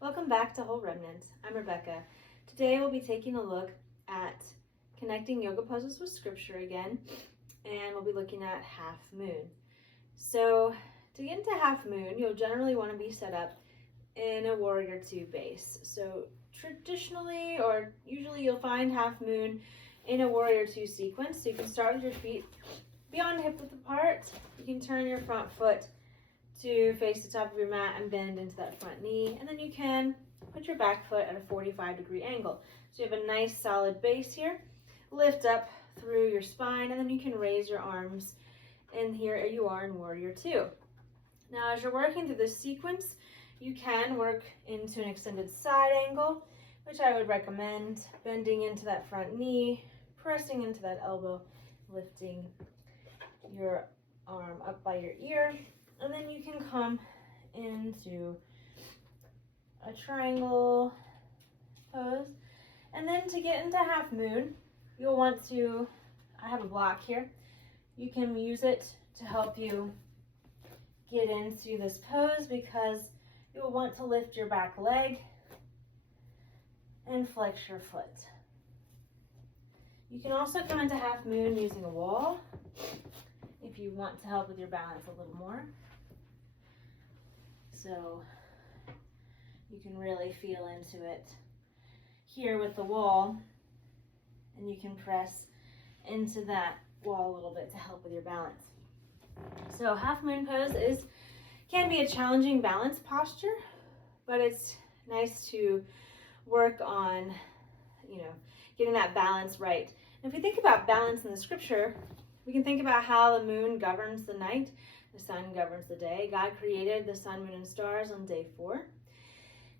Welcome back to Whole Remnant. I'm Rebecca. Today we'll be taking a look at connecting yoga poses with scripture again, and we'll be looking at half moon. So to get into half moon, you'll generally want to be set up in a warrior two base. So traditionally or usually you'll find half moon in a warrior two sequence. So you can start with your feet beyond hip width apart. You can turn your front foot to face the top of your mat and bend into that front knee, and then you can put your back foot at a 45-degree angle. So you have a nice solid base here. Lift up through your spine, and then you can raise your arms, and here you are in warrior two. Now as you're working through this sequence, you can work into an extended side angle, which I would recommend, bending into that front knee, pressing into that elbow, lifting your arm up by your ear, and then you can come into a triangle pose. And then to get into half moon, you'll want to, I have a block here, you can use it to help you get into this pose because you'll want to lift your back leg and flex your foot. You can also come into half moon using a wall if you want to help with your balance a little more. So you can really feel into it here with the wall, and you can press into that wall a little bit to help with your balance. So half moon pose can be a challenging balance posture, but it's nice to work on, getting that balance right. And if we think about balance in the scripture, we can think about how the moon governs the night, the sun governs the day. God created the sun, moon, and stars on day 4.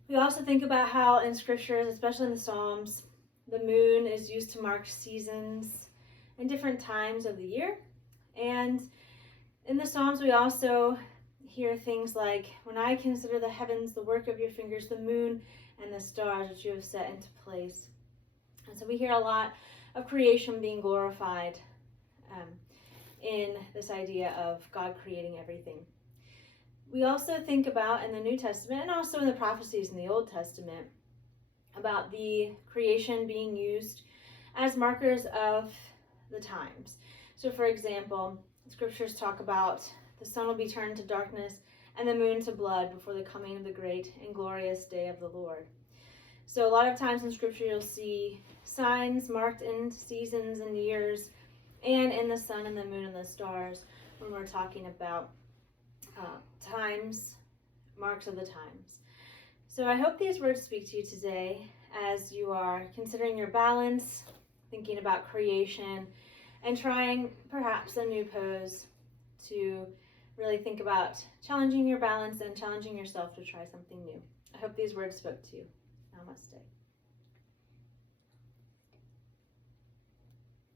We also think about how in scriptures, especially in the Psalms, the moon is used to mark seasons and different times of the year. And in the Psalms, we also hear things like, when I consider the heavens, the work of your fingers, the moon and the stars which you have set into place. And so we hear a lot of creation being glorified in this idea of God creating everything. We also think about in the New Testament and also in the prophecies in the Old Testament about the creation being used as markers of the times. So for example, scriptures talk about the sun will be turned to darkness and the moon to blood before the coming of the great and glorious day of the Lord. So a lot of times in scripture you'll see signs marked in seasons and years and in the sun and the moon and the stars when we're talking about times, marks of the times. So I hope these words speak to you today as you are considering your balance, thinking about creation, and trying perhaps a new pose to really think about challenging your balance and challenging yourself to try something new. I hope these words spoke to you. Namaste.